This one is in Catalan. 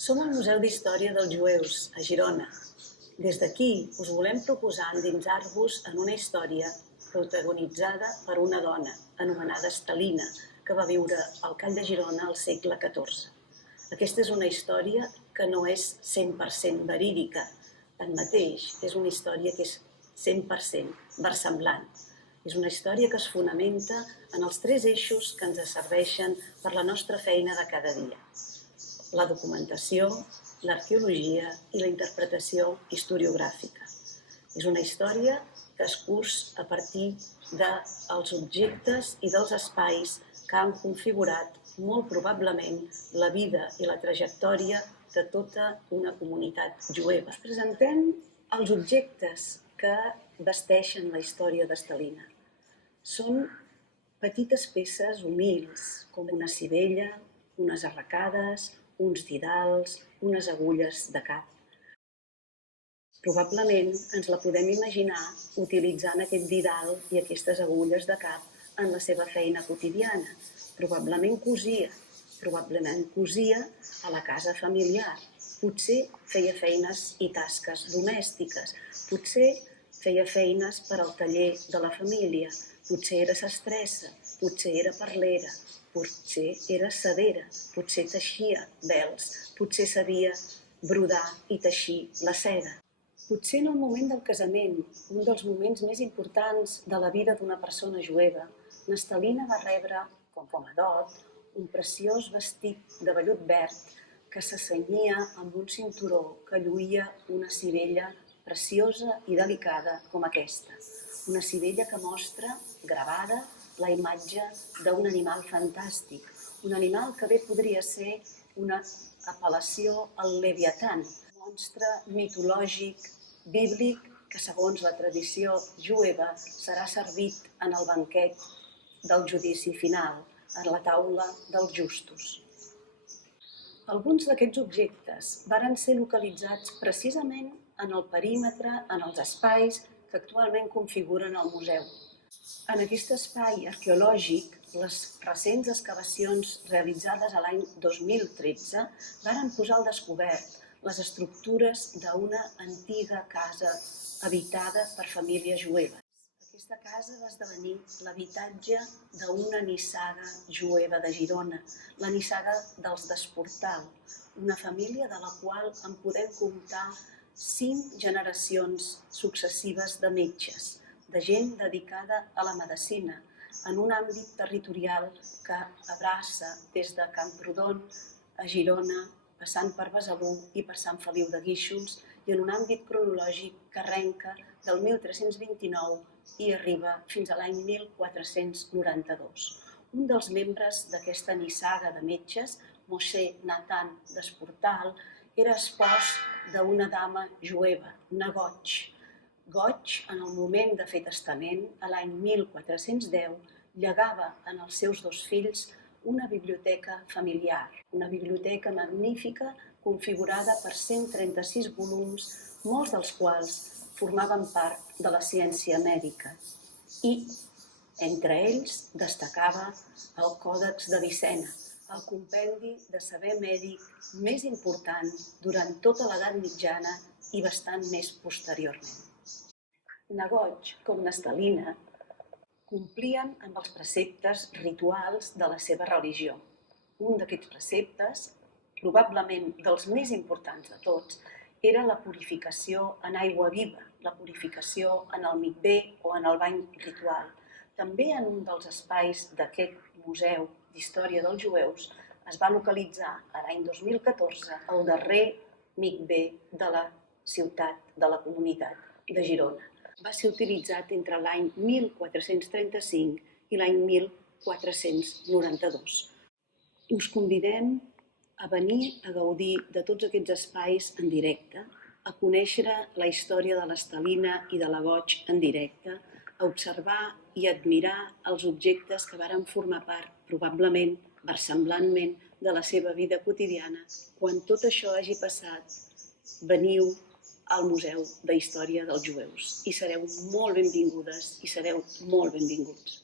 Som al Museu d'Història dels Jueus, a Girona. Des d'aquí us volem proposar endinsar-vos en una història protagonitzada per una dona, anomenada Estelina, que va viure al Call de Girona al segle XIV. Aquesta és una història que no és 100% verídica. Tanmateix, és una història que és 100% versemblant. És una història que es fonamenta en els 3 eixos que ens serveixen per la nostra feina de cada dia: la documentació, l'arqueologia i la interpretació historiogràfica. És una història que es curs a partir dels objectes i dels espais que han configurat molt probablement la vida i la trajectòria de tota una comunitat jueva. Us presentem els objectes que vesteixen la història d'Estelina. Són petites peces humils, com una sivella, unes arracades, uns didals, unes agulles de cap. Probablement ens la podem imaginar utilitzant aquest didal i aquestes agulles de cap en la seva feina quotidiana. Probablement cosia a la casa familiar. Potser feia feines i tasques domèstiques. Potser feia feines per al taller de la família. Potser era sastressa, potser era parlera, potser era sedera, potser teixia vels, potser sabia brodar i teixir la seda. Potser en el moment del casament, un dels moments més importants de la vida d'una persona jueva, Estelina va rebre, com a dot, un preciós vestit de vellut verd que se cenyia amb un cinturó que lluïa una sivella preciosa i delicada com aquesta. Una sivella que mostra, gravada, la imatge d'un animal fantàstic, un animal que bé podria ser una apel·lació al Leviatan, un monstre mitològic, bíblic, que segons la tradició jueva serà servit en el banquet del judici final, a la taula dels justos. Alguns d'aquests objectes varen ser localitzats precisament en el perímetre, en els espais que actualment configuren el museu. En aquest espai arqueològic, les recents excavacions realitzades a l'any 2013 varen posar al descobert les estructures d'una antiga casa habitada per famílies jueves. Aquesta casa va esdevenir l'habitatge d'una nissaga jueva de Girona, la nissaga dels Desportal, una família de la qual en podem comptar 5 generacions successives de metges, de gent dedicada a la medicina, en un àmbit territorial que abraça des de Camprodon a Girona, passant per Besalú i per Sant Feliu de Guíxols, i en un àmbit cronològic que arrenca del 1329 i arriba fins a l'any 1492. Un dels membres d'aquesta nissaga de metges, Mosè Natan Desportal, era espòs d'una dama jueva, una goig. Goig, en el moment de fer testament, a l'any 1410, llegava en els seus 2 fills una biblioteca familiar, una biblioteca magnífica configurada per 136 volums, molts dels quals formaven part de la ciència mèdica. I, entre ells, destacava el Còdex d'Avicena, el compendi de saber mèdic més important durant tota l'edat mitjana i bastant més posteriorment. Goig, com Estelina, complien amb els preceptes rituals de la seva religió. Un d'aquests preceptes, probablement dels més importants de tots, era la purificació en aigua viva, la purificació en el mikvé o en el bany ritual. També en un dels espais d'aquest Museu d'Història dels Jueus es va localitzar l'any 2014 el darrer mikvé de la ciutat, de la comunitat de Girona. Va ser utilitzat entre l'any 1435 i l'any 1492. Us convidem a venir a gaudir de tots aquests espais en directe, a conèixer la història de l'Estelina i de la Goig en directe, a observar i admirar els objectes que varen formar part, probablement, versemblantment, de la seva vida quotidiana. Quan tot això hagi passat, veniu al Museu d'Història dels Jueus i sereu molt benvingudes i sereu molt benvinguts.